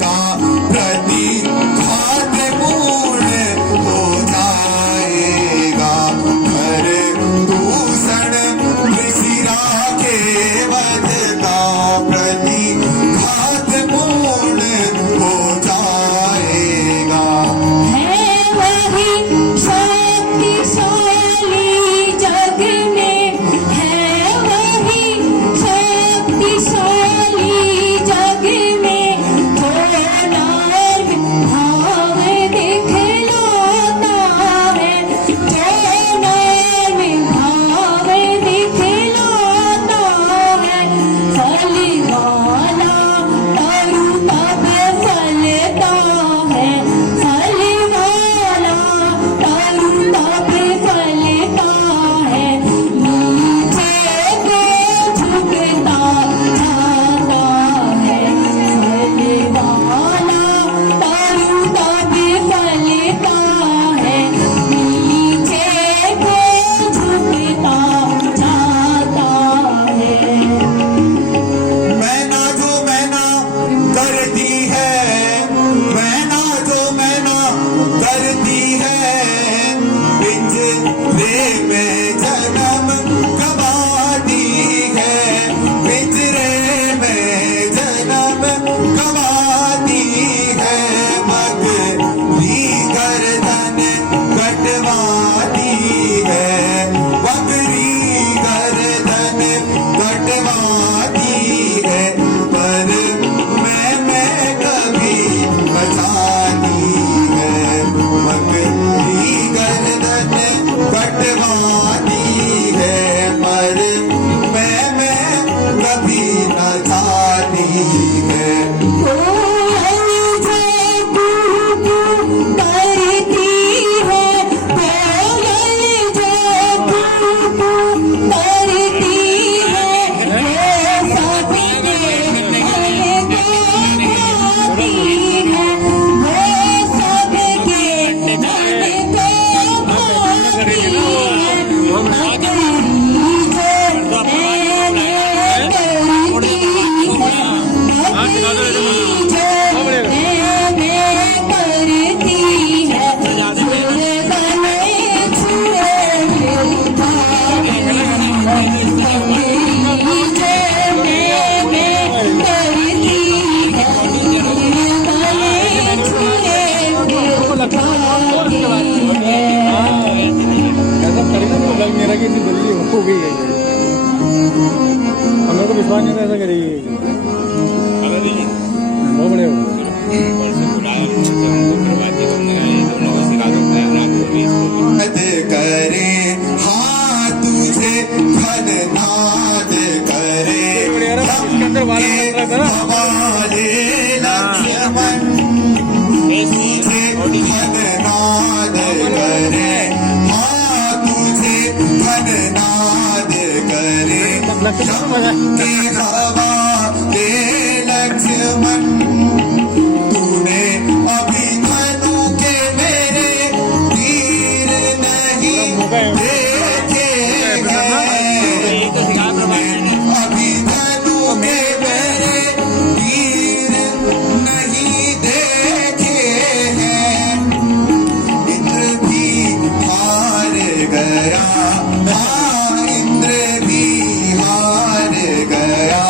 का प्रतिघात पूर्ण हो जाएगा। घर दूषण विसिरा के वध का प्रतिघात पूर्ण हो जाएगा। है वही शक्तिशाली जग में, है वही शक्तिशाली जग में, होनहार भाव दिखलाता है, होनहार भाव दिखलाता है। फल वाला तरु तब फलता है, फल वाला तरु तब फलता है। नीचे को झुकता जाता है, फल वाला तरु तब फलता है। नीचे को झुकता जाता है। मैना जो मैना करती है, मैना जो मैना करती है, पिंजरे में जन्म गवाती है, पिंजरे में जन्म गवाती है। मगरी गर्दन कटवाती है, मगरी गर्दन कटवाती है, पर मैं कभी बचाती है। मगरी गर्दन कटवाती है, पर मैं कभी न चाहती है। कोयल जो कू करती है, कोयल जो कू करती है, वो सबके मन को भाती है, वो सबके मन को भाती है। मगरी जो मैंने करती है, मेरा कि इतनी जल्दी हो गई है, हम लोग को विश्वास नहीं था ऐसा करेगी। बहुत बड़े हो नाद करे, हाँ तुझे धन नाद करे, हमारे लक्ष्मण तुझे धन नाद करे, हाँ तुझे धन नाद करे। के हवा के लक्ष्मण तूने अभी धनु के मेरे तीर नहीं देखे हैं, अभी धनु के मेरे तीर नहीं देखे हैं। इंद्र भी हार गया, हाँ इंद्र भी हार गया,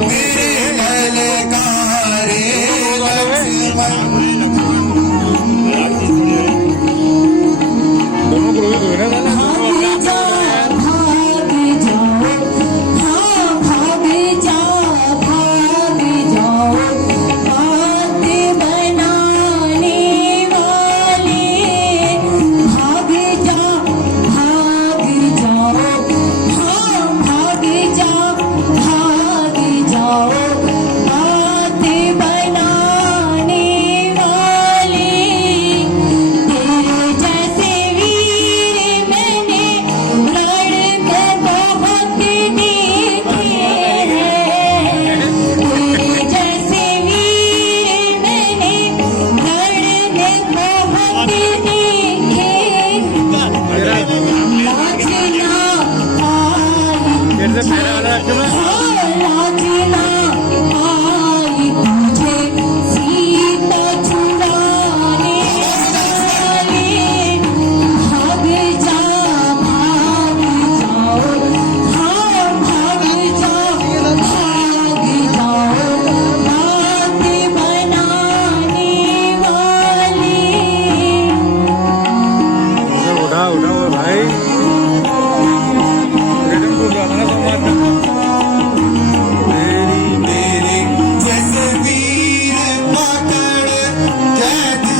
मेरे ललकारे लक्ष्मण। दोनों ग्रोह हुए ना बात बनाने जय